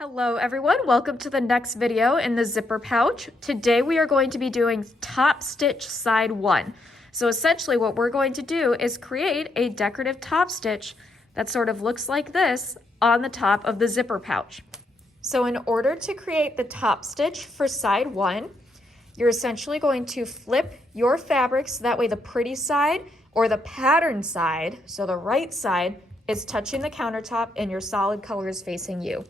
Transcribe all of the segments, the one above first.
Hello everyone, welcome to the next video in the zipper pouch. Today we are going to be doing top stitch side 1. So essentially what we're going to do is create a decorative top stitch that sort of looks like this on the top of the zipper pouch. So in order to create the top stitch for side 1, you're essentially going to flip your fabric so that way the pretty side or the pattern side, so the right side, is touching the countertop and your solid color is facing you.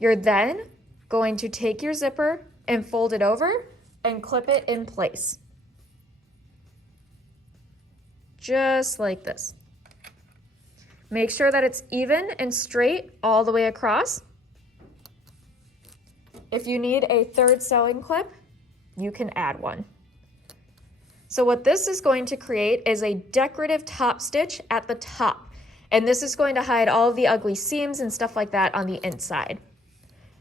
You're then going to take your zipper and fold it over and clip it in place. Just like this. Make sure that it's even and straight all the way across. If you need a third sewing clip, you can add one. So what this is going to create is a decorative top stitch at the top. And this is going to hide all of the ugly seams and stuff like that on the inside.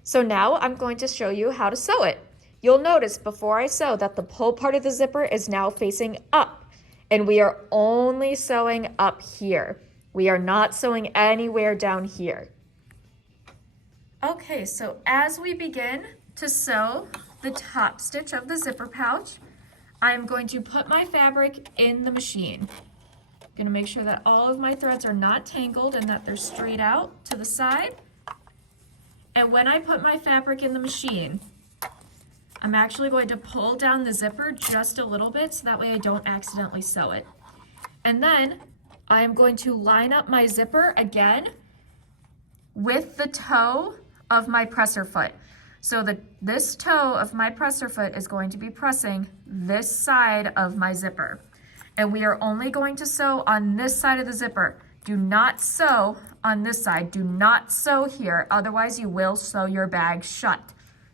So now I'm going to show you how to sew it. You'll notice before I sew that the pull part of the zipper is now facing up, and we are only sewing up here. We are not sewing anywhere down here. Okay, so as we begin to sew the top stitch of the zipper pouch, I'm going to put my fabric in the machine. I'm going to make sure that all of my threads are not tangled and that they're straight out to the side. And when I put my fabric in the machine, I'm actually going to pull down the zipper just a little bit so that way I don't accidentally sew it. And then I am going to line up my zipper again with the toe of my presser foot. So this toe of my presser foot is going to be pressing this side of my zipper. And we are only going to sew on this side of the zipper. Do not sew on this side. Do not sew here, otherwise you will sew your bag shut.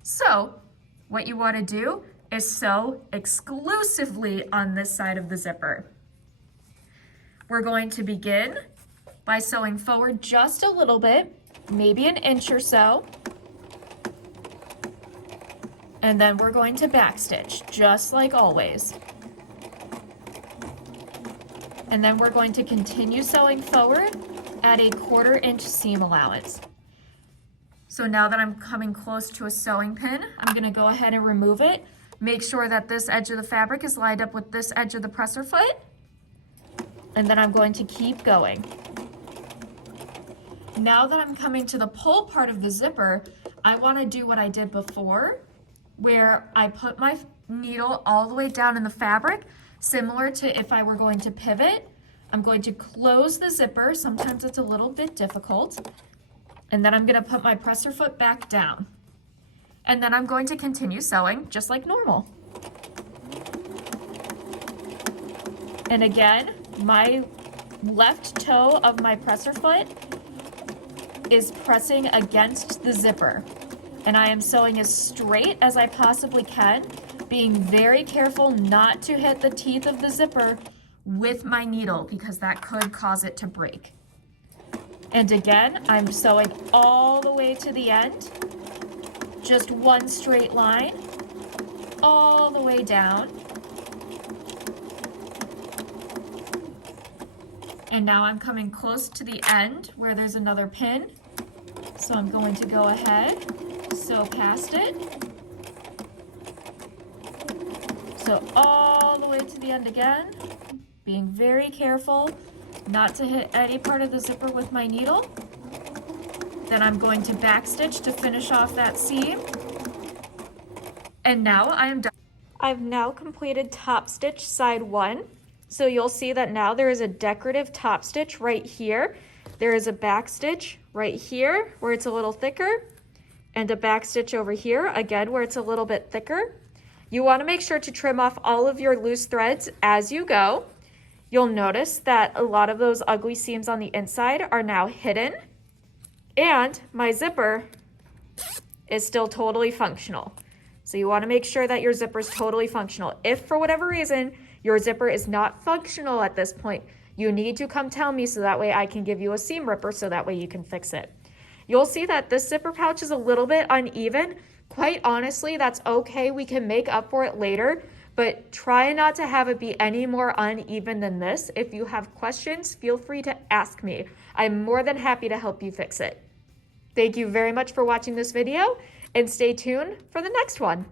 So what you want to do is sew exclusively on this side of the zipper. We're going to begin by sewing forward just a little bit, maybe an inch or so. And then we're going to backstitch, just like always. And then we're going to continue sewing forward at a 1/4 inch seam allowance. So now that I'm coming close to a sewing pin, I'm going to go ahead and remove it. Make sure that this edge of the fabric is lined up with this edge of the presser foot. And then I'm going to keep going. Now that I'm coming to the pull part of the zipper, I want to do what I did before, where I put my needle all the way down in the fabric, similar to if I were going to pivot. I'm going to close the zipper. Sometimes it's a little bit difficult. And then I'm going to put my presser foot back down. And then I'm going to continue sewing just like normal. And again, my left toe of my presser foot is pressing against the zipper. And I am sewing as straight as I possibly can, being very careful not to hit the teeth of the zipper with my needle because that could cause it to break. And again, I'm sewing all the way to the end, just one straight line, all the way down. And now I'm coming close to the end where there's another pin. So I'm going to go ahead, sew past it. So all the way to the end again, being very careful not to hit any part of the zipper with my needle. Then I'm going to backstitch to finish off that seam. And now I am done. I've now completed top stitch side 1. So you'll see that now there is a decorative top stitch right here. There is a back stitch right here where it's a little thicker, and a back stitch over here, again, where it's a little bit thicker. You want to make sure to trim off all of your loose threads as you go. You'll notice that a lot of those ugly seams on the inside are now hidden, and my zipper is still totally functional. So you want to make sure that your zipper is totally functional. If for whatever reason your zipper is not functional at this point, you need to come tell me so that way I can give you a seam ripper so that way you can fix it. You'll see that this zipper pouch is a little bit uneven. Quite honestly, that's okay. We can make up for it later, but try not to have it be any more uneven than this. If you have questions, feel free to ask me. I'm more than happy to help you fix it. Thank you very much for watching this video, and stay tuned for the next one.